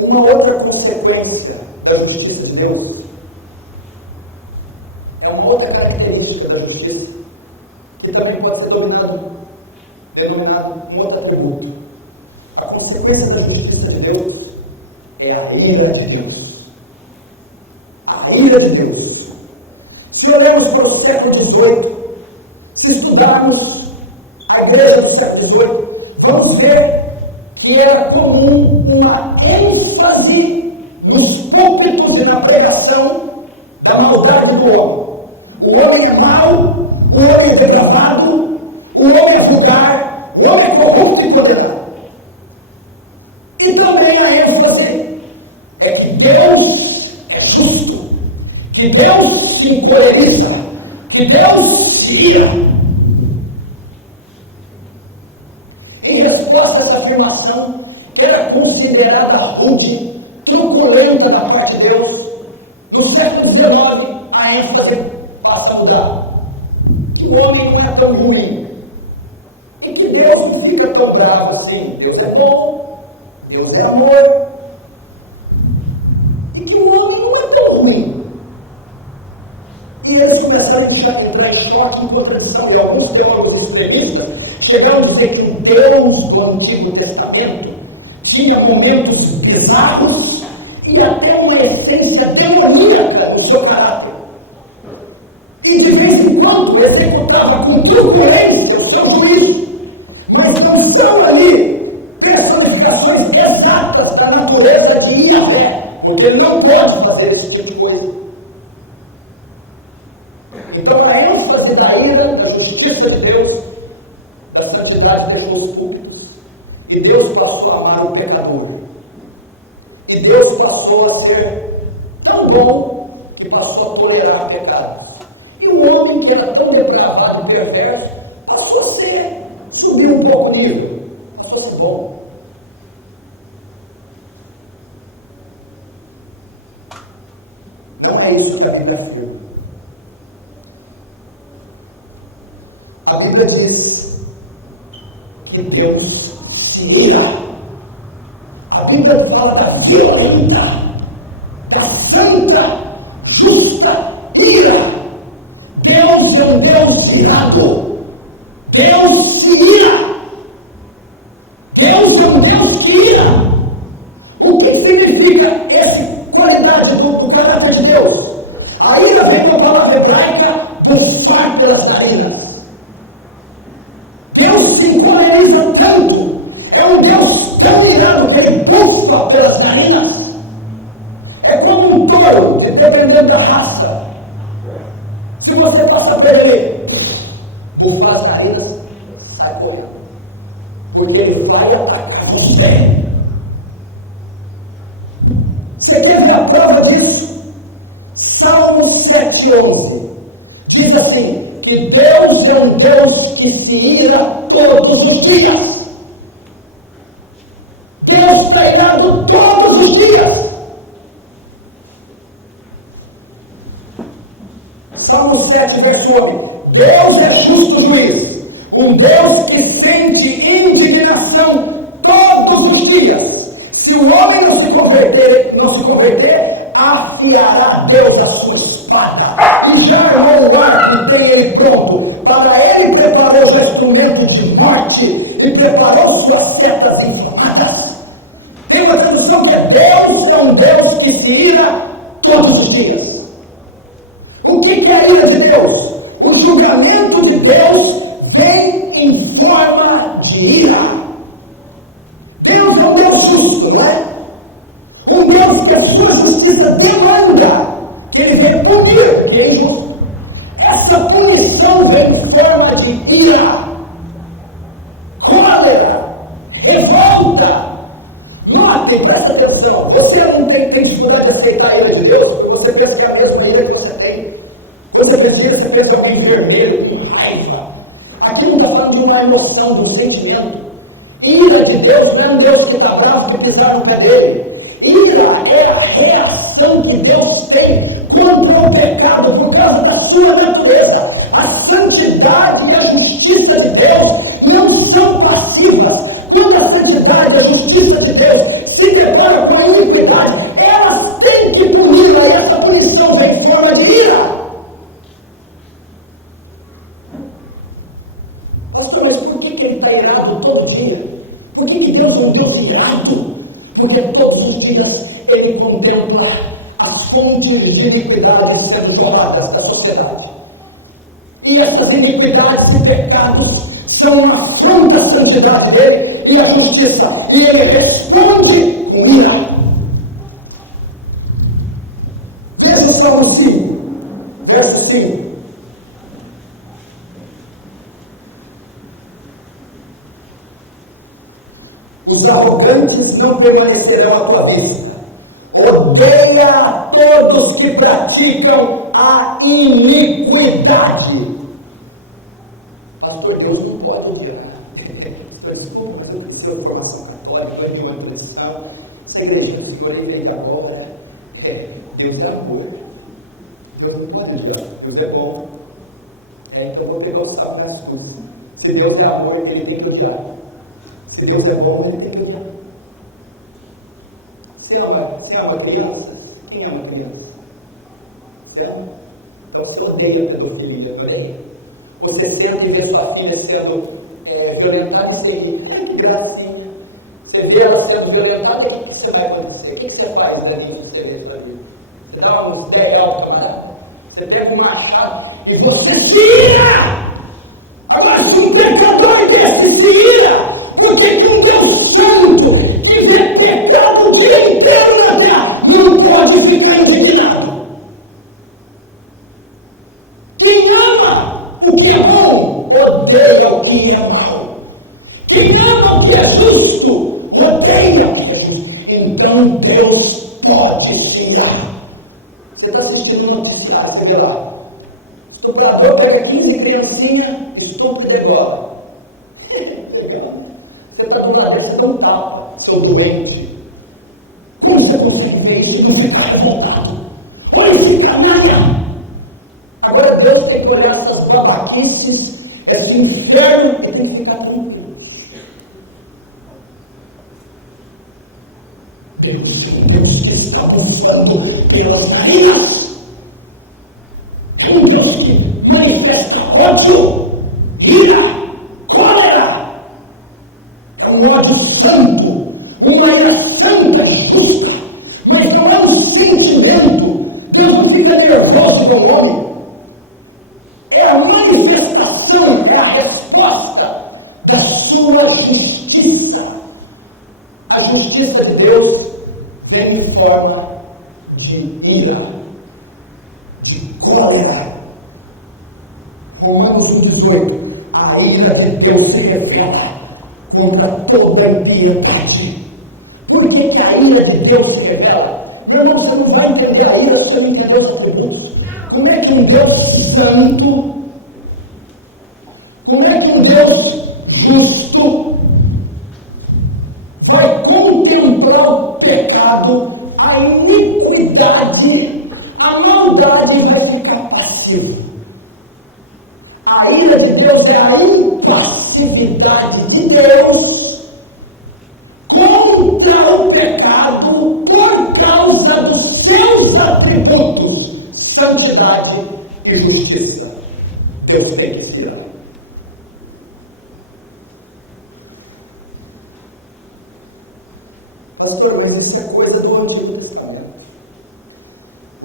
Uma outra consequência da justiça de Deus é uma outra característica da justiça, que também pode ser denominado um outro atributo. A consequência da justiça de Deus é a ira de Deus. A ira de Deus. Se olharmos para o século XVIII, se estudarmos a igreja do século XVIII, vamos ver que era comum uma ênfase nos púlpitos e na pregação da maldade do homem. O homem é mau, o homem é depravado, o homem é vulgar, o homem é corrupto e condenado. E também a ênfase é que Deus é justo, que Deus se encoleriza, que Deus se ira. Em resposta a essa afirmação, que era considerada rude, truculenta da parte de Deus, no século XIX a ênfase passa a mudar. Que o homem não é tão ruim, e que Deus não fica tão bravo assim. Deus é bom, Deus é amor, e que o homem não é tão ruim. E eles começaram a entrar em choque, em contradição, e alguns teólogos extremistas chegaram a dizer que o Deus do Antigo Testamento tinha momentos bizarros e até uma essência demoníaca no seu caráter, e de vez em quando executava com truculência o seu juízo, mas não são ali personificações exatas da natureza de Yahvé, porque ele não pode fazer esse tipo de coisa. Então a ênfase da ira, da justiça de Deus, da santidade deixou os púlpitos, e Deus passou a amar o pecador, e Deus passou a ser tão bom que passou a tolerar pecados, e o homem que era tão depravado e perverso passou a subir um pouco o nível, passou a ser bom. Não é isso que a Bíblia afirma. A Bíblia diz que Deus se ira. A Bíblia fala da violenta, da santa, justa ira. Deus é um Deus irado. Deus se ira. Deus é um Deus que ira. O que significa essa qualidade do caráter de Deus? A ira vem da palavra hebraica bufar pelas narinas. Deus se encoleriza tanto, é um Deus tão irado que ele bufa pelas narinas. É como um touro, que dependendo da raça, se você passa por ele, bufar as narinas, sai correndo, porque ele vai atacar você. Você quer ver a prova disso? Salmo 7,11 diz assim: que Deus é um Deus que se ira todos os dias. Deus está irado todos os dias. Salmo 7, verso 11: Deus é justo juiz, um Deus que sente indignação todos os dias. Se o homem não se converter, afiará Deus a sua espada, e já armou o arco e tem ele pronto. Para ele preparou já instrumento de morte, e preparou suas setas inflamadas. Tem uma tradução que Deus é um Deus que se ira todos os dias. O que é a ira de Deus? O julgamento de Deus vem em forma de ira. Deus é um Deus justo, não é? Um Deus que a sua justiça demanda que ele venha punir o que é injusto. Essa punição vem em forma de ira, cólera, revolta. Notem, presta atenção. Você não tem dificuldade de aceitar a ira de Deus, porque você pensa que é a mesma ira que você tem. Quando você pensa em ira, você pensa em alguém vermelho, com raiva. Aqui não está falando de uma emoção, de um sentimento. Ira de Deus não é um Deus que está bravo de pisar no pé dele. Ira é a reação que Deus tem contra o pecado por causa da sua natureza. A santidade e a justiça de Deus não são passivas. Quando a santidade e a justiça de Deus se se deparam com a iniquidade, elas têm que puni-la, e essa punição vem em forma de ira. Pastor, mas por que ele está irado todo dia? Por que Deus é um Deus irado? Porque todos os dias ele contempla as fontes de iniquidade sendo jorradas da sociedade. E essas iniquidades e pecados são uma afronta à santidade dele e à justiça. E ele responde com ira. Veja o Salmo 5, verso 5. Os arrogantes não permanecerão à tua vista. Odeia a todos que praticam a iniquidade. Pastor, Deus não pode odiar. Pastor, desculpa, mas eu cresci na formação católica, eu de uma transição. Essa igreja do Senhor aí veio da bola. Deus é amor. Deus não pode odiar. Deus é bom. Então eu vou pegar o sapo nas cruzes. Se Deus é amor, ele tem que odiar. Se Deus é bom, ele tem que odiar. Você ama crianças? Quem ama crianças? Você ama? Então você odeia a pedofilia, não odeia? Você senta e vê sua filha sendo violentada e você ri. Que gracinha. Você vê ela sendo violentada, o que você vai acontecer? O que você faz, Daninho, que você vê sua vida? Você dá uns 10 reais pro camarada? Você pega um machado e você se ira! Agora, se um pecador desse se ira, por que um Deus santo que vê pecado o dia inteiro na terra não pode ficar indignado? Quem ama o que é bom, odeia o que é mal. Quem ama o que é justo, odeia o que é justo. Então Deus pode se irar. Você está assistindo o noticiário, você vê lá, estuprador pega 15 criancinhas, estupra e degola. Legal. Você está do lado dele, você dá um tapa, seu doente. Como você consegue ver isso e não ficar revoltado? Olha esse canalha! Agora Deus tem que olhar essas babaquices, esse inferno, e tem que ficar tranquilo. Deus é um Deus que está bufando pelas narinas. É um Deus que manifesta ódio, ira, cólera. É um ódio santo, uma ira santa e justa, mas não é um sentimento. Deus não fica nervoso igual um homem. É a manifestação, é a resposta da sua justiça. A justiça de Deus vem em forma de ira, de cólera. Romanos 1,18. A ira de Deus se revela contra toda a impiedade. Por que a ira de Deus se revela? Meu irmão, você não vai entender a ira se você não entender os atributos. Como é que um Deus santo, como é que um Deus justo vai contemplar o pecado, a iniquidade, a maldade, vai ficar passivo? A ira de Deus é a impassividade de Deus contra o pecado por causa dos seus atributos, santidade e justiça. Deus tem que se irar. Pastor, mas isso é coisa do Antigo Testamento.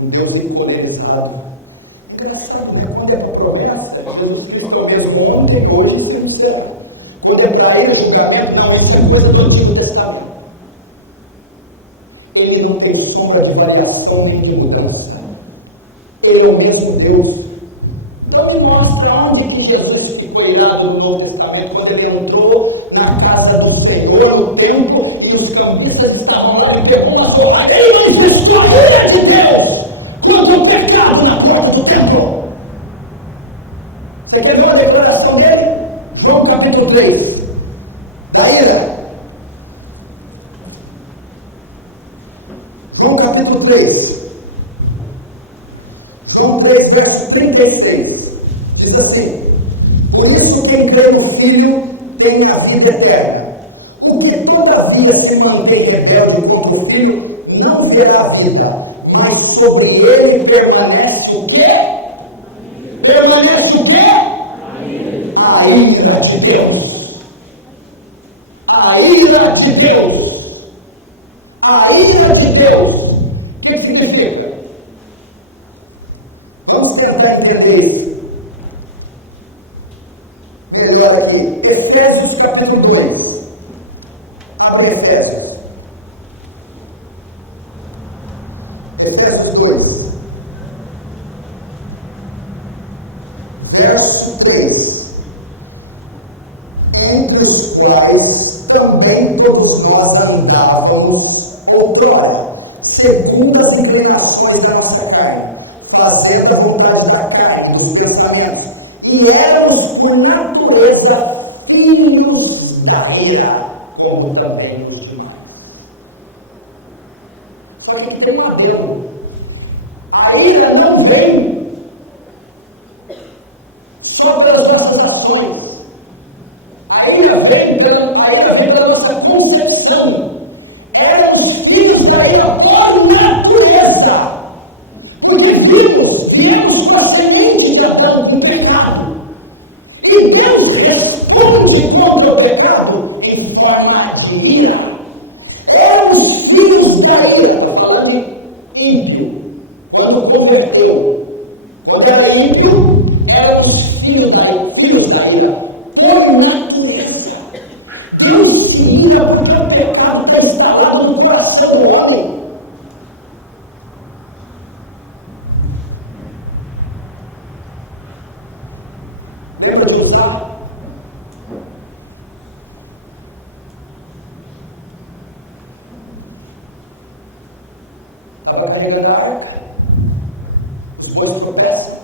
O Deus encolerizado. Engraçado, né? Quando é para promessa, Jesus Cristo é o mesmo ontem, hoje e sempre será. Quando é para ele julgamento, não, isso é coisa do Antigo Testamento. Ele não tem sombra de variação nem de mudança. Ele é o mesmo Deus. Então me mostra onde que Jesus ficou irado no Novo Testamento, quando ele entrou na casa do Senhor, no templo, e os cambistas estavam lá, ele pegou uma zorra, ele manifestou a ira de Deus contra o pecado na porta do templo. Você quer ver uma declaração dele? João capítulo 3, da ira. João capítulo 3. João 3, verso 36, diz assim: por isso quem crê no Filho tem a vida eterna. O que todavia se mantém rebelde contra o filho, não verá a vida, mas sobre ele permanece o quê? Permanece o quê? A ira de Deus. A ira de Deus. A ira de Deus. O que significa? Vamos tentar entender isso melhor aqui. Efésios capítulo 2. Abre Efésios. Efésios 2. Verso 3. Entre os quais também todos nós andávamos outrora, segundo as inclinações da nossa carne, fazendo a vontade da carne e dos pensamentos, e éramos por natureza filhos da ira, como também os demais. Só que aqui tem um adendo. A ira não vem só pelas nossas ações. A ira vem pela nossa concepção. Éramos filhos da ira por natureza. Porque viemos com a semente de Adão, com o pecado. E Deus responde contra o pecado em forma de ira. Éramos filhos da ira. Está falando de ímpio. Quando converteu. Quando era ímpio, éramos filhos da ira. Por natureza. Deus se ira porque o pecado está instalado no coração do homem. Lembra de usar? Estava carregando a arca. Os bois tropeçam.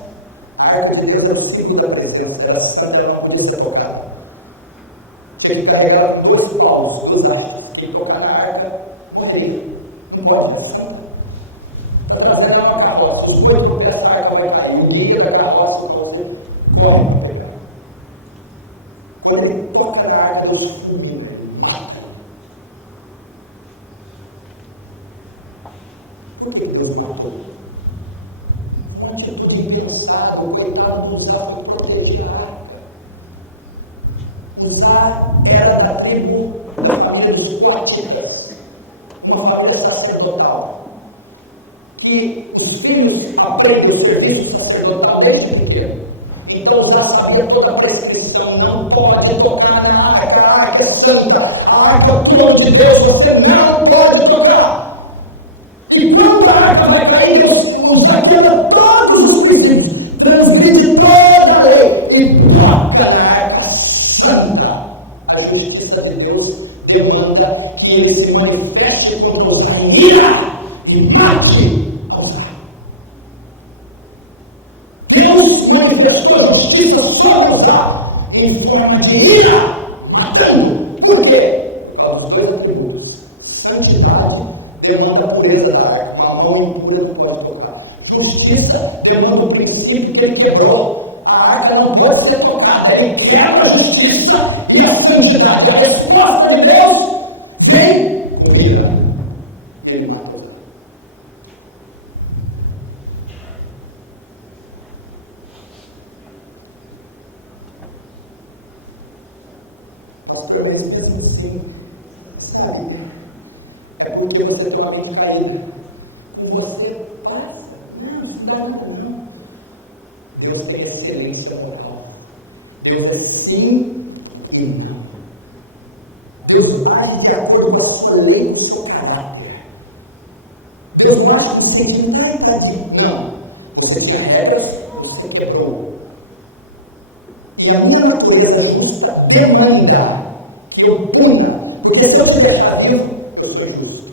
A arca de Deus era o símbolo da presença. Era santa, ela não podia ser tocada. Tinha que carregar ela com 2 paus, 2 hastes. Quem tocar na arca morreria. Não pode, é santa. Está trazendo ela uma carroça. Os bois tropeçam, a arca vai cair. O guia da carroça, para você, corre para pegar. Quando ele toca na arca, Deus fulmina, ele mata. Por que Deus matou? Uma atitude impensada. O coitado do Uzá foi proteger a arca. Uzá era da tribo, da família dos coatitas, uma família sacerdotal, que os filhos aprendem o serviço sacerdotal desde pequeno. Então Uzá sabia toda a prescrição, não pode tocar na arca, a arca é santa, a arca é o trono de Deus, você não pode tocar. E quando a arca vai cair, Deus Uzá quebra todos os princípios, transgride toda a lei e toca na arca santa. A justiça de Deus demanda que ele se manifeste contra Uzá em ira e mate a Uzá. Deus manifestou justiça sobre Uzá em forma de ira, matando. Por quê? Por causa dos 2 atributos. Santidade demanda a pureza da arca. Uma mão impura não pode tocar. Justiça demanda o princípio que ele quebrou. A arca não pode ser tocada. Ele quebra a justiça e a santidade. A resposta de Deus vem com ira. E ele mata Uzá. Pastor, mas mesmo assim, sabe, é porque você tem uma mente caída. Com você passa. Não, isso não dá nada não. Deus tem excelência moral. Deus é sim e não. Deus age de acordo com a sua lei, com o seu caráter. Deus não age com sentimento, ai tadinho. Não, você tinha regras, você quebrou. E a minha natureza justa demanda que eu puna, porque se eu te deixar vivo, eu sou injusto.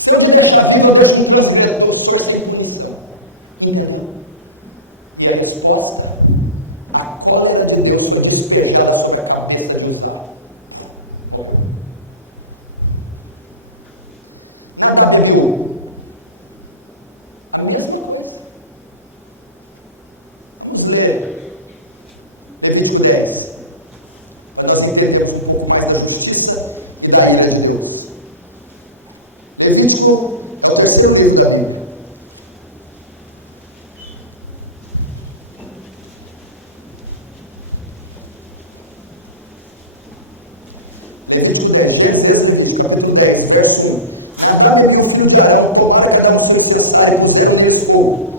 Se eu te deixar vivo, eu deixo um transgressor sem punição. Entendeu? E a resposta, a cólera de Deus foi despejada sobre a cabeça de Uzá. Nadab e Abiú, a mesma coisa. Vamos ler Levítico 10. Mas nós entendemos um pouco mais da justiça e da ira de Deus. Levítico é o terceiro livro da Bíblia. Levítico 10, Gênesis, Levítico, capítulo 10, verso 1. Nadab e Abiú, filho de Arão, tomaram cada um seu incensário e puseram neles fogo.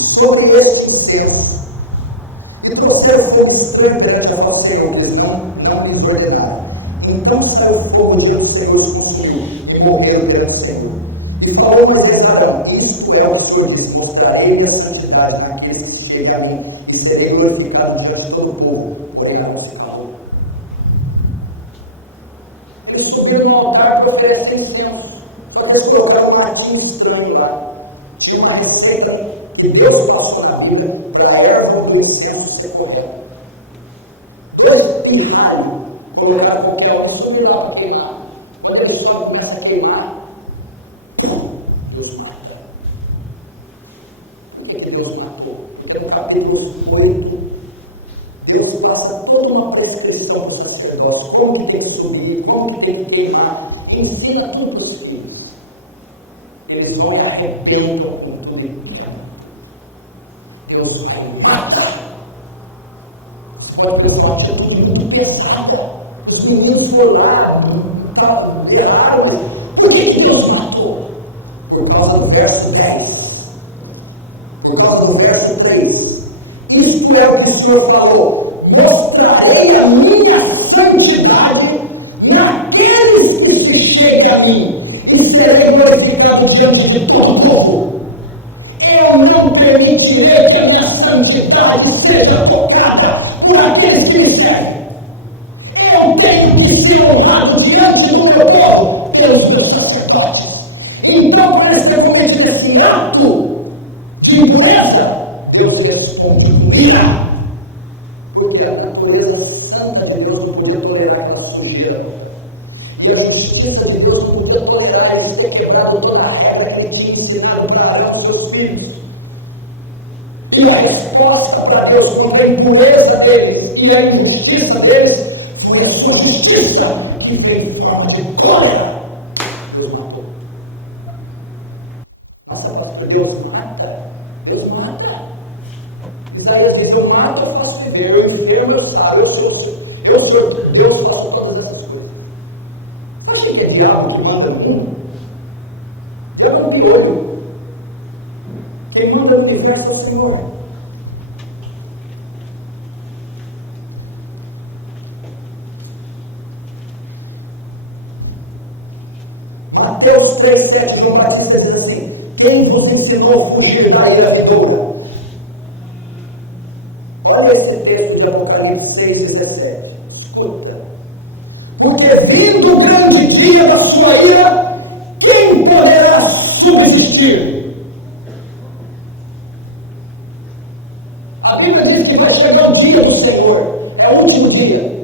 E sobre este incenso, e trouxeram fogo estranho perante a face do Senhor, que eles não lhes ordenaram. Então saiu fogo diante do Senhor, se consumiu, e morreram perante o Senhor. E falou Moisés a Arão: isto é o que o Senhor disse: mostrarei a santidade naqueles que se cheguem a mim, e serei glorificado diante de todo o povo. Porém Arão se calou. Eles subiram no altar para oferecer incenso, só que eles colocaram um matinho estranho lá. Tinha uma receita que Deus passou na Bíblia para a erva do incenso ser correta. 2 pirralhos colocaram qualquer um e subiram lá para queimar. Quando ele sobe e começa a queimar, Deus mata. Por que Deus matou? Porque no capítulo 8 Deus passa toda uma prescrição para os sacerdócios, como que tem que subir, como que tem que queimar, e ensina tudo para os filhos. Eles vão e arrebentam com tudo e quebram. Deus vai e mata. Você pode pensar uma atitude muito pesada. Os meninos foram lá, erraram, mas por que Deus matou? Por causa do verso 10, por causa do verso 3. Isto é o que o Senhor falou: mostrarei a minha santidade naqueles que se cheguem a mim, e serei glorificado diante de todo o povo. Eu não permitirei que a minha santidade seja tocada por aqueles que me servem. Eu tenho que ser honrado diante do meu povo pelos meus sacerdotes. Então, por eles ter cometido esse ato de impureza, Deus responde com ira, porque a natureza santa de Deus não podia tolerar aquela sujeira, e a justiça de Deus não podia tolerar eles ter quebrado toda a regra que ele tinha ensinado para Arão e seus filhos. E a resposta para Deus contra a impureza deles e a injustiça deles foi a sua justiça, que veio em forma de cólera. Deus matou. Nossa, pastor, Deus mata? Deus mata. Isaías diz: eu mato, eu faço viver, eu enfermo, eu saro, eu sou Deus, faço todas essas coisas. Você acha que é diabo que manda no mundo? Diabo é um piolho. Quem manda no universo é o Senhor. Mateus 3,7, João Batista diz assim: quem vos ensinou a fugir da ira vindoura? Olha esse texto de Apocalipse 6,17. Escuta. Porque vindo o grande dia da sua ira, quem poderá subsistir? A Bíblia diz que vai chegar o dia do Senhor, é o último dia.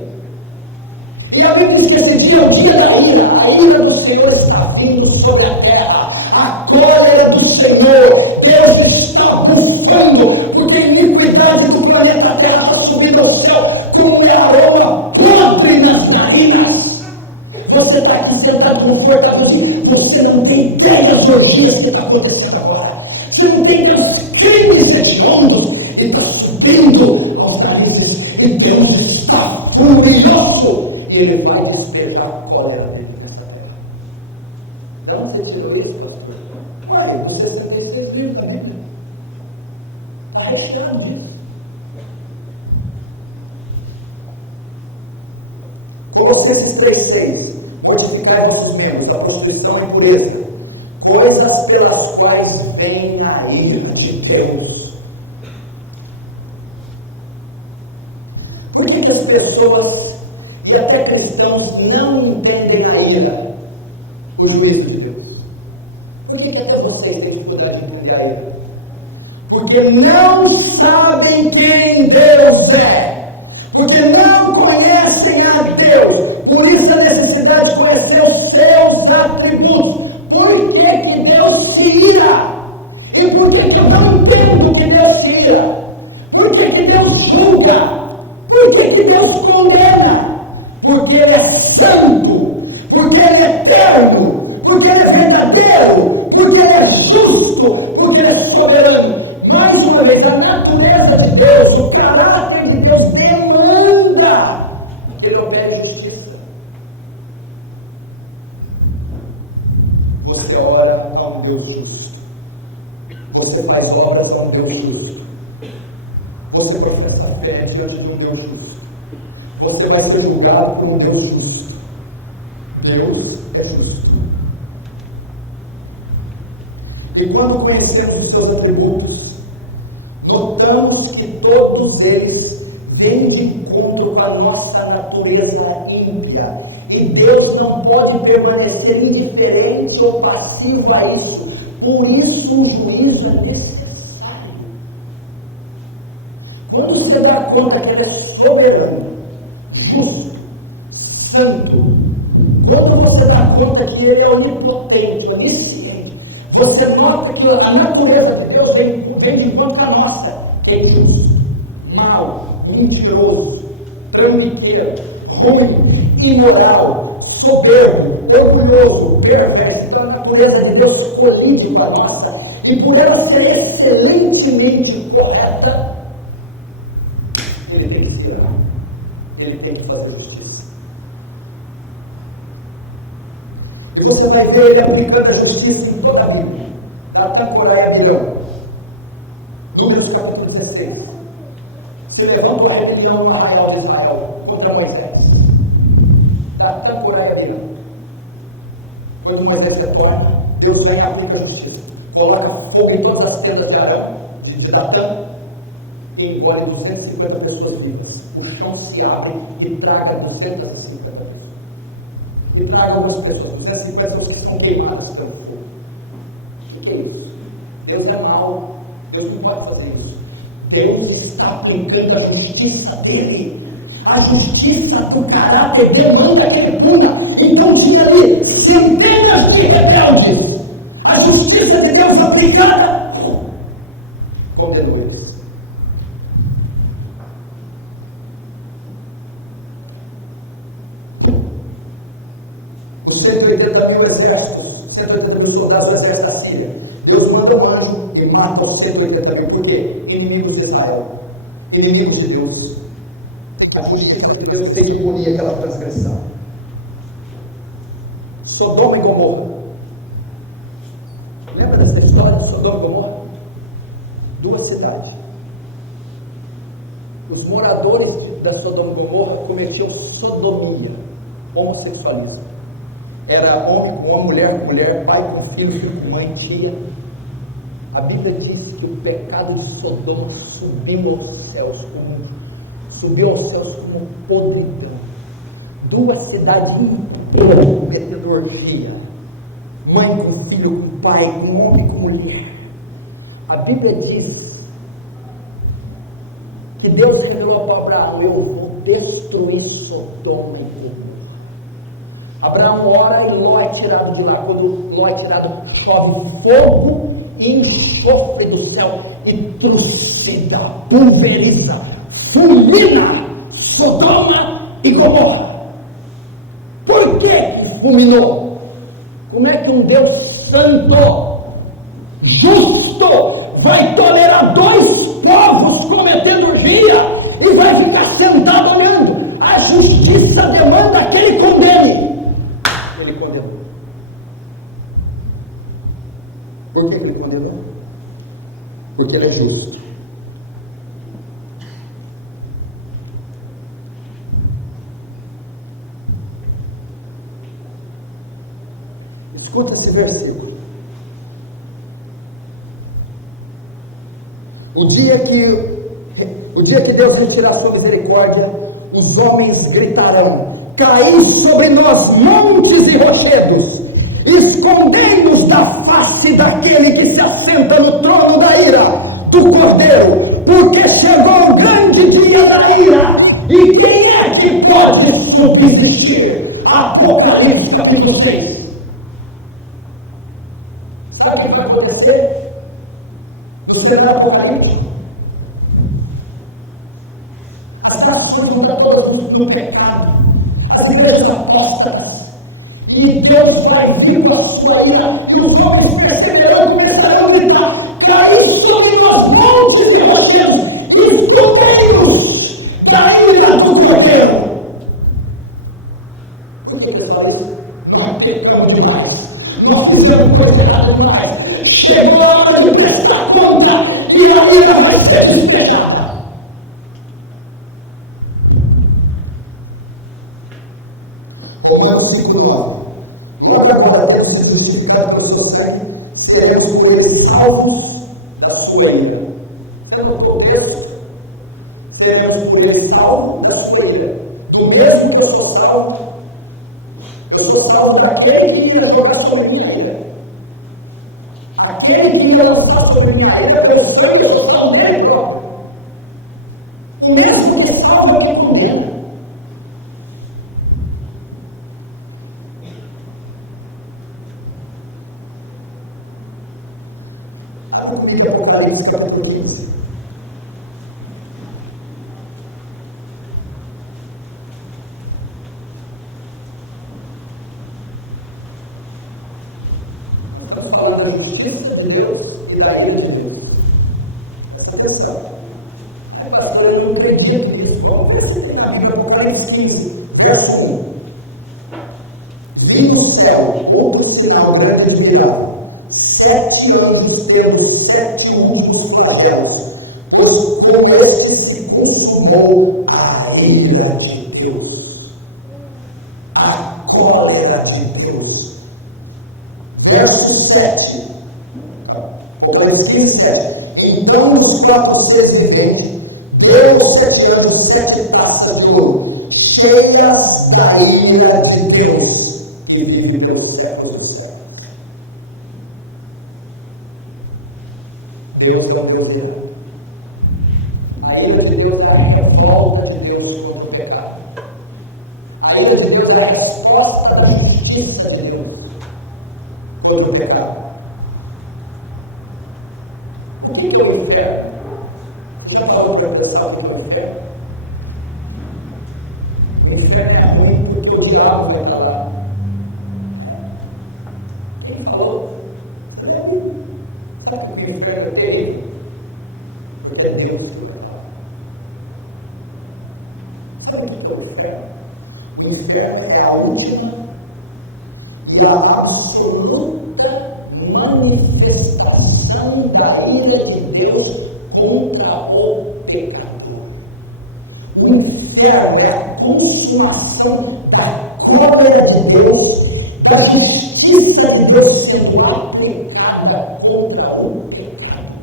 E a Bíblia diz que esse dia é o dia da ira. A ira do Senhor está vindo sobre a terra, a cólera do Senhor. Deus está bufando, porque a iniquidade do planeta Terra está subindo ao céu como é aroma podre nas narinas. Você está aqui sentado confortávelzinho, você não tem ideia das orgias que está acontecendo agora. Você não tem ideia dos crimes hediondos, e está subindo aos narizes, e Deus está furioso. E Ele vai despejar a cólera dele nessa terra. De onde você tirou isso, pastor? Uai, dos 66 livros da Bíblia. Está recheado disso. Colossenses 3,6: mortificai vossos membros, a prostituição e a impureza, coisas pelas quais vem a ira de Deus. Por que as pessoas e até cristãos não entendem a ira, o juízo de Deus? Por que até vocês têm dificuldade de entender a ira? Porque não sabem quem Deus é, porque não conhecem a Deus. Por isso a necessidade de conhecer os seus atributos. Por que Deus se ira? E por que eu não entendo que Deus se ira? Por que Deus julga? Por que Deus condena? porque Ele é santo, porque Ele é eterno, porque Ele é verdadeiro, porque Ele é justo, porque Ele é soberano. Mais uma vez, a natureza de Deus, o caráter de Deus demanda que Ele opere justiça. Você ora a um Deus justo, você faz obras a um Deus justo, você professa fé diante de um Deus justo, você vai ser julgado por um Deus justo. Deus é justo. E quando conhecemos os seus atributos, notamos que todos eles vêm de encontro com a nossa natureza ímpia. E Deus não pode permanecer indiferente ou passivo a isso. Por isso o juízo é necessário. Quando você dá conta que Ele é soberano, justo, santo, quando você dá conta que Ele é onipotente, onisciente, você nota que a natureza de Deus vem de encontro com a nossa, que é injusto, mau, mentiroso, trambiqueiro, ruim, imoral, soberbo, orgulhoso, perverso. Então a natureza de Deus colide com a nossa, e por ela ser excelentemente correta, Ele tem que se irar, Ele tem que fazer justiça. E você vai ver Ele aplicando a justiça em toda a Bíblia. Datã, Corá e Abirão. Números capítulo 16. Se levanta uma rebelião no arraial de Israel contra Moisés. Datã, Corá e Abirão. Quando Moisés retorna, Deus vem e aplica a justiça. Coloca fogo em todas as tendas de Arão, de Datã, e engole 250 pessoas vivas. O chão se abre e traga 250 pessoas. E traga algumas pessoas, 250 são os que são queimadas pelo fogo. O que é isso? Deus é mau, Deus não pode fazer isso. Deus está aplicando a justiça dele. A justiça do caráter demanda que ele puna. Então tinha ali centenas de rebeldes. A justiça de Deus aplicada condenou eles. Os 180 mil exércitos, 180 mil soldados do exército da Síria, Deus manda um anjo e mata os 180 mil. Por quê? Inimigos de Israel, inimigos de Deus. A justiça de Deus tem que punir aquela transgressão. Sodoma e Gomorra. Lembra dessa história de Sodoma e Gomorra? Duas cidades. Os moradores da Sodoma e Gomorra cometiam sodomia, homossexualismo. Era homem com mulher, pai com filho, mãe, tia. A Bíblia diz que o pecado de Sodoma subiu aos céus como podridão. Duas cidades inteiras cometendo orgia. Mãe com filho, com pai, com homem com mulher. A Bíblia diz que Deus revelou para Abraão: eu vou destruir Sodoma e Gomorra. Abraão ora e Ló é tirado de lá. Quando Ló é tirado, chove fogo e enxofre do céu e trucida, pulveriza, fulmina Sodoma e Gomorra. Por que fulminou? Como é que um Deus santo, justo, vai tolerar dois povos cometendo orgia e vai ficar sentado olhando? A justiça demanda que ele condene. Ele condenou. Por que ele condenou? Porque ele é justo. Escuta esse versículo. O dia que Deus retirar sua misericórdia, os homens gritarão: caí sobre nós montes e rochedos, escondei-nos da face daquele que se assenta no trono da ira do Cordeiro, porque chegou o grande dia da ira, e quem é que pode subsistir? Apocalipse capítulo 6. Sabe o que vai acontecer no cenário apocalíptico? As nações vão estar todas no pecado, as igrejas apóstatas. E Deus vai vir com a sua ira, e os homens perceberão e começarão a gritar: caí sobre nós montes e rochedos, instrumeiros da ira do Cordeiro. Por que eles falam isso? Nós pecamos demais, nós fizemos coisa errada demais, chegou a hora de prestar conta, e a ira vai ser despejada. Romanos 5,9. Logo agora, tendo sido justificados pelo seu sangue, seremos por ele salvos da sua ira. Você notou o texto? Seremos por ele salvos da sua ira. Do mesmo que eu sou salvo daquele que ia jogar sobre minha ira. Aquele que ia lançar sobre minha ira, pelo sangue, eu sou salvo dele próprio. O mesmo que salva é o que condena. Abre comigo Apocalipse capítulo 15. Nós estamos falando da justiça de Deus e da ira de Deus. Presta atenção. Ai, pastor, eu não acredito nisso. Vamos ver se tem na Bíblia. Apocalipse 15, verso 1. Vi no céu outro sinal grande e admirável: 7 anjos tendo 7 últimos flagelos, pois com este se consumou a ira de Deus, a cólera de Deus. Verso 7, Apocalipse 15, 7. Então um dos 4 seres viventes deu aos 7 anjos 7 taças de ouro, cheias da ira de Deus, que vive pelos séculos dos séculos. Deus é um Deus irado. A ira de Deus é a revolta de Deus contra o pecado. A ira de Deus é a resposta da justiça de Deus contra o pecado. O que é o inferno? Você já parou para pensar o que é o inferno? O inferno é ruim porque o diabo vai estar lá. Quem falou? Você lembra? Sabe que o inferno é terrível? Porque é Deus que vai falar. Sabe o que é o inferno? O inferno é a última e a absoluta manifestação da ira de Deus contra o pecador. O inferno é a consumação da cólera de Deus, da justiça de Deus sendo aplicada contra o pecado.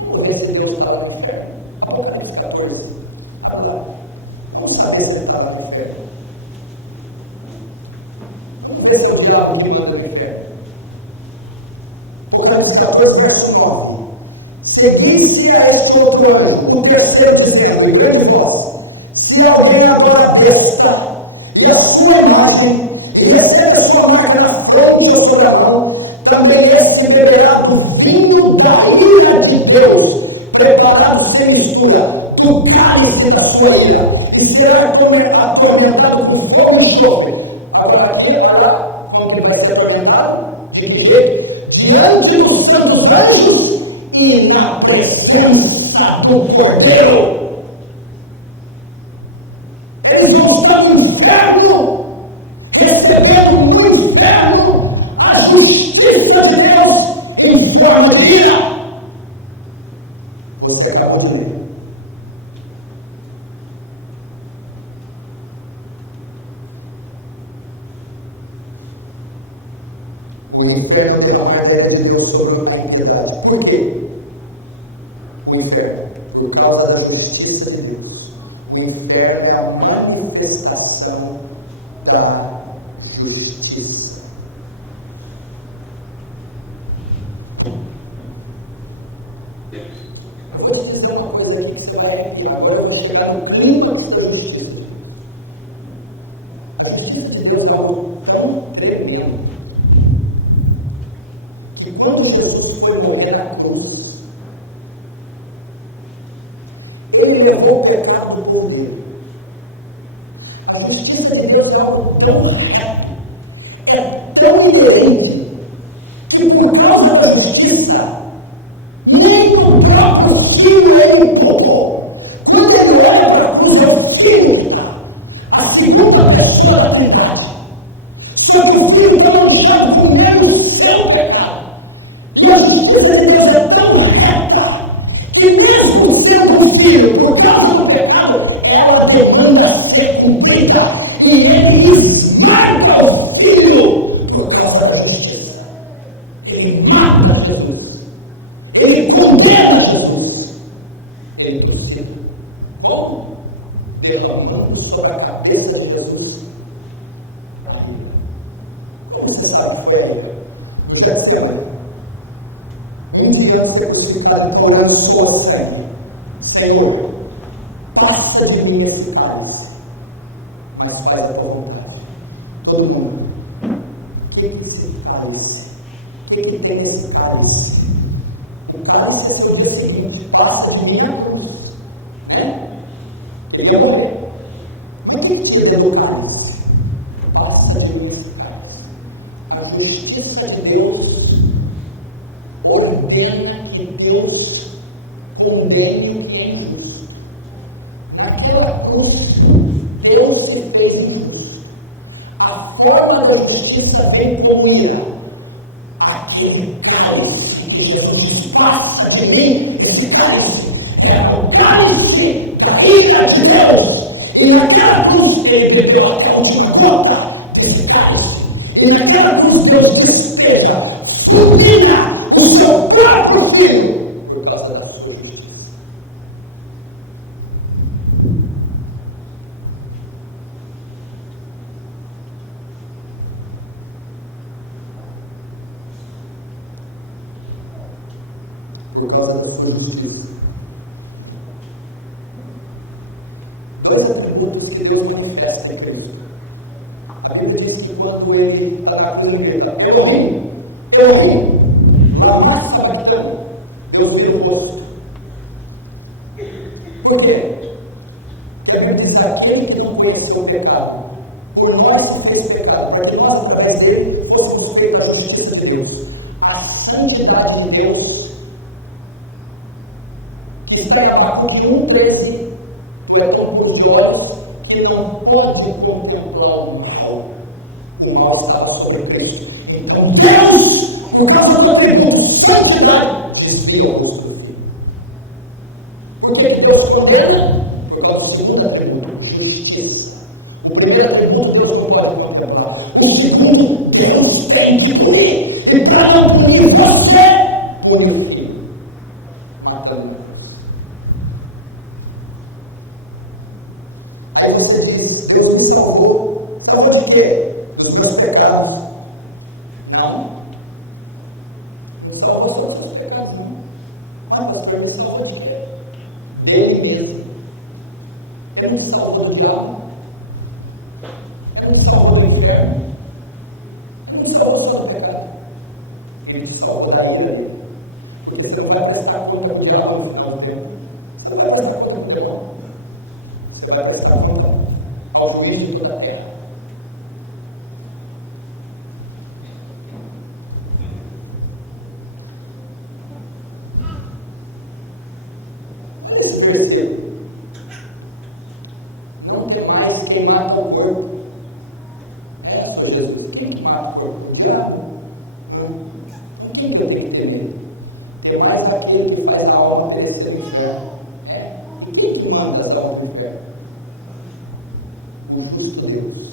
Vamos ver se Deus está lá no inferno. Apocalipse 14, abre lá. Vamos saber se ele está lá no inferno. Vamos ver se é o diabo que manda no inferno. Apocalipse 14, verso 9. Segui-se a este outro anjo, o terceiro, dizendo em grande voz: se alguém adora a besta e a sua imagem, e recebe a sua marca na fronte ou sobre a mão, também esse beberá do vinho da ira de Deus, preparado sem mistura, do cálice da sua ira, e será atormentado com fogo e enxofre. Agora aqui, olha como que ele vai ser atormentado, de que jeito? Diante dos santos anjos e na presença do Cordeiro. Eles vão estar no inferno, recebendo no inferno a justiça de Deus em forma de ira. Você acabou de ler. O inferno é o derramar da ira de Deus sobre a impiedade. Por quê? O inferno, por causa da justiça de Deus. O inferno é a manifestação da justiça. Eu vou te dizer uma coisa aqui que você vai arrepiar. Agora eu vou chegar no clímax da justiça. A justiça de Deus é algo tão tremendo que quando Jesus foi morrer na cruz, ele levou o pecado do povo dele. A justiça de Deus é algo tão reto, é tão inerente, que por causa da justiça, nem o próprio Filho ele poupou. Quando ele olha para a cruz, é o Filho que está, a segunda pessoa da Trindade. Só que o Filho está manchado com menos o seu pecado. E a justiça de Deus é tão reta, que mesmo sendo um filho, por causa do pecado, ela demanda ser cumprida. E ele esmaga o filho por causa da justiça. Ele mata Jesus. Ele condena Jesus. Ele torcido. Como? Derramando sobre a cabeça de Jesus a ira. Como você sabe que foi a ira? No Getsemane. 11 anos ser crucificado, implorando soa sangue. Senhor, passa de mim esse cálice, mas faz a tua vontade. Todo mundo, o que é esse cálice? O que tem nesse cálice? O cálice é seu dia seguinte. Passa de mim a cruz, né? Que ele ia morrer. Mas o que tinha dentro do cálice? Passa de mim esse cálice. A justiça de Deus ordena que Deus condene o que é injusto. Naquela cruz, Deus se fez injusto. A forma da justiça vem como ira. Aquele cálice que Jesus diz, passa de mim esse cálice, era o cálice da ira de Deus. E naquela cruz ele bebeu até a última gota desse cálice. E naquela cruz Deus despeja, fulmina o seu próprio filho por causa da sua justiça. Por causa da sua justiça. Dois atributos que Deus manifesta em Cristo. A Bíblia diz que quando ele está na cruz, ele grita, Elohim, Elohim, lama sabachthani. Deus vira o rosto. Por quê? Porque a Bíblia diz, aquele que não conheceu o pecado, por nós se fez pecado, para que nós, através dele, fôssemos feitos a justiça de Deus. A santidade de Deus, que está em Abacuque 1,13, tu é tão puros de olhos, que não pode contemplar o mal. O mal estava sobre Cristo. Então Deus, por causa do atributo santidade, desvia o rosto do filho. Por que Deus condena? Por causa do segundo atributo, justiça. O primeiro atributo Deus não pode contemplar. O segundo, Deus tem que punir. E para não punir você, pune o filho, matando o. Aí você diz, Deus me salvou. Salvou de quê? Dos meus pecados. Não. Não salvou só dos seus pecados, não. Mas pastor, me salvou de quê? Dele mesmo. Ele não te salvou do diabo. Ele não te salvou do inferno. Ele não te salvou só do pecado. Ele te salvou da ira dele. Porque você não vai prestar conta com o diabo no final do tempo. Você não vai prestar conta com o demônio. Você vai prestar conta ao juiz de toda a terra. Olha esse versículo. Não tem mais quem mata o corpo. Senhor Jesus. Quem que mata o corpo? O diabo? Então quem que eu tenho que ter medo? Tem mais aquele que faz a alma perecer no inferno. E quem que manda as almas do inferno? O justo Deus.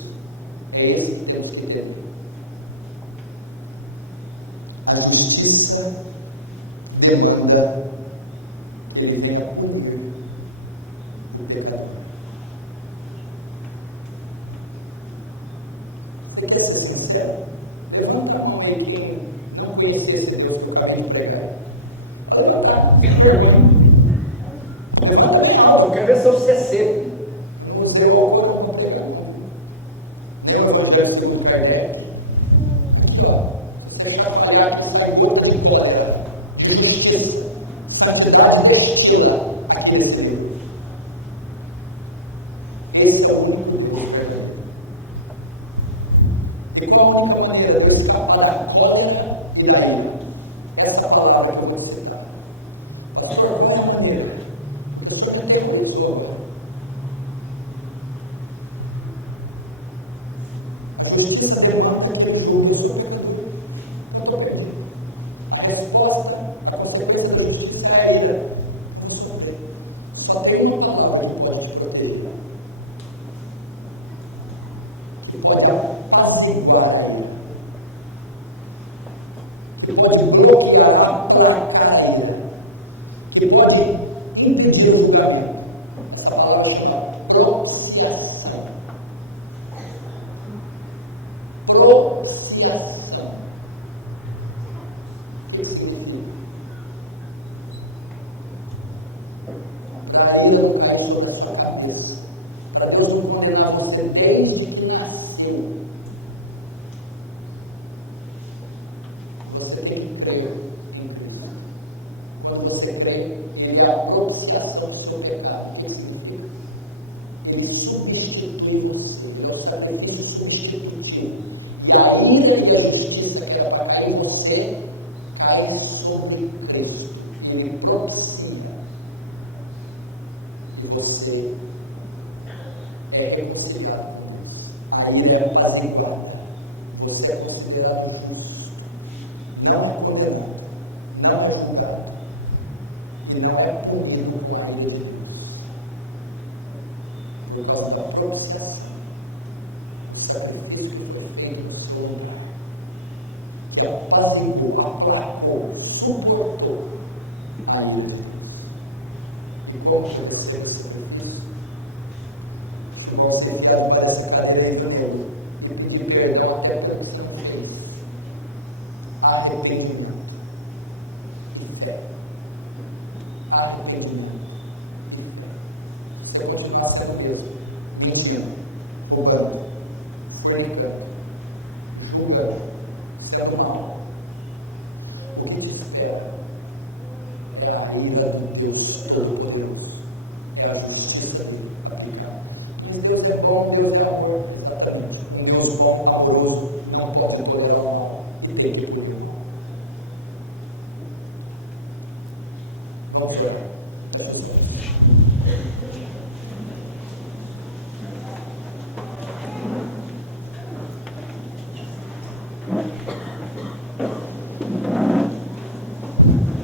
É esse que temos que ter. A justiça demanda que ele venha punir o pecador. Você quer ser sincero? Levanta a mão aí quem não conhecia esse Deus que eu acabei de pregar. Pode levantar, não vergonha. Levanta bem alto, eu quero ver seu CC. Não usei o Alcorão para pregar, não. Nem o Evangelho segundo Kardec. Aqui, ó. Se você chafalhar aqui, sai gota de cólera, de justiça. Santidade destila aqui nesse livro. Esse é o único Deus verdadeiro. E qual a única maneira de eu escapar da cólera e da ira? Essa palavra que eu vou te citar. Pastor, qual é a maneira? Porque o senhor me aterrorizou agora. A justiça demanda que ele julgue. Eu sou pecador, não estou perdido. A resposta, a consequência da justiça é a ira. Eu vou sofrer. Só tem uma palavra que pode te proteger, que pode apaziguar a ira, que pode bloquear, aplacar a ira, que pode impedir o julgamento. Essa palavra chama propiciação. Propiciação. O que significa? Para a ira não cair sobre a sua cabeça, para Deus não condenar você desde que nasceu. Você tem que crer em Cristo. Quando você crê, Ele é a propiciação do seu pecado. O que significa? Ele substitui você. Ele é o sacrifício substitutivo. E a ira e a justiça que era para cair em você, cai sobre Cristo. Ele propicia. E você é reconciliado com Deus. A ira é apaziguada. Você é considerado justo. Não é condenado. Não é julgado. E não é punido com a ira de Deus. Por causa da propiciação. O sacrifício que foi feito no seu lugar. Que apaziguou, aplacou, suportou a ira de Deus. E como que eu recebo esse sacrifício? Deixa eu ser enfiado para essa cadeira aí do nego e pedir perdão até pelo que você não fez. Arrependimento e fé. Arrependimento e fé. Você continuar sendo mesmo, mentindo, roubando, fornicando, julgando, sendo mal. O que te espera é a ira do Deus Todo-Poderoso, é a justiça dele aplicada. Mas Deus é bom, Deus é amor, exatamente. Um Deus bom, amoroso, não pode tolerar o mal e tem que punir o mal. Vamos lá, fecha os olhos.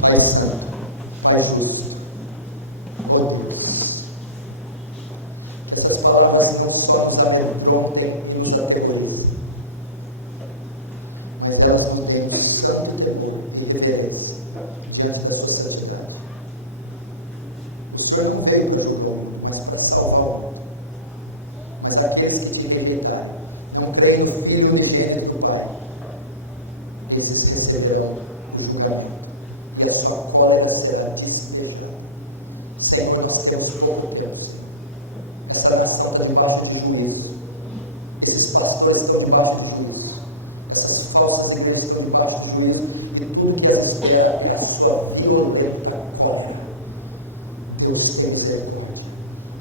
Pai Santo, Pai Justo, ó Deus, que essas palavras não só nos amedrontem e nos aterrorizem, mas elas nos deem um santo temor e reverência diante da sua santidade. O Senhor não veio para julgar o mundo, mas para salvar o mundo. Mas aqueles que te rejeitaram, não creem no Filho unigênito do Pai, esses receberão o julgamento. E a sua cólera será despejada. Senhor, nós temos pouco tempo, Senhor. Essa nação está debaixo de juízo. Esses pastores estão debaixo de juízo. Essas falsas igrejas estão debaixo de juízo. E tudo que as espera é a sua violenta cólera. Deus tem misericórdia.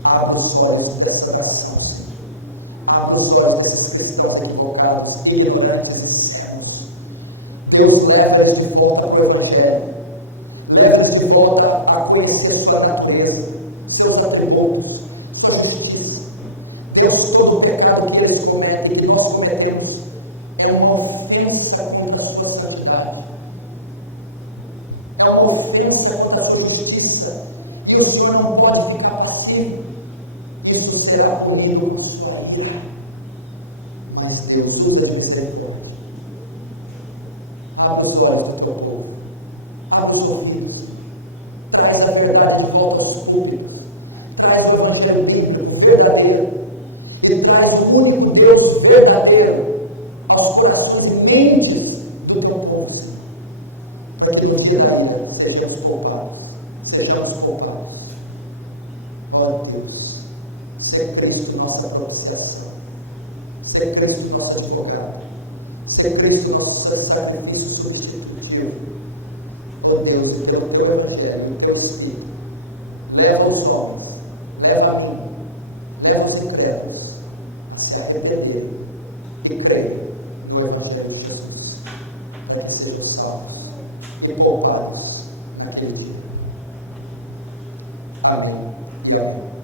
Abra os olhos dessa nação, Senhor. Abra os olhos desses cristãos equivocados, ignorantes e cegos. Deus, leva eles de volta para o Evangelho. Leva eles de volta a conhecer sua natureza, seus atributos, sua justiça. Deus, todo o pecado que eles cometem, que nós cometemos, é uma ofensa contra a sua santidade. É uma ofensa contra a sua justiça. E o Senhor não pode ficar passivo. Isso será punido com sua ira. Mas Deus usa de misericórdia. Abre os olhos do teu povo. Abre os ouvidos, traz a verdade de volta aos púlpitos, traz o Evangelho bíblico verdadeiro, e traz o único Deus verdadeiro aos corações e mentes do teu povo, Senhor, para que no dia da ira sejamos poupados, ó Deus, ser Cristo nossa propiciação, ser Cristo nosso advogado, ser Cristo nosso sacrifício substitutivo. Ó Deus, e pelo teu Evangelho, e o teu Espírito, leva os homens, leva a mim, leva os incrédulos a se arrependerem e crerem no Evangelho de Jesus, para que sejam salvos e poupados naquele dia. Amém e amém.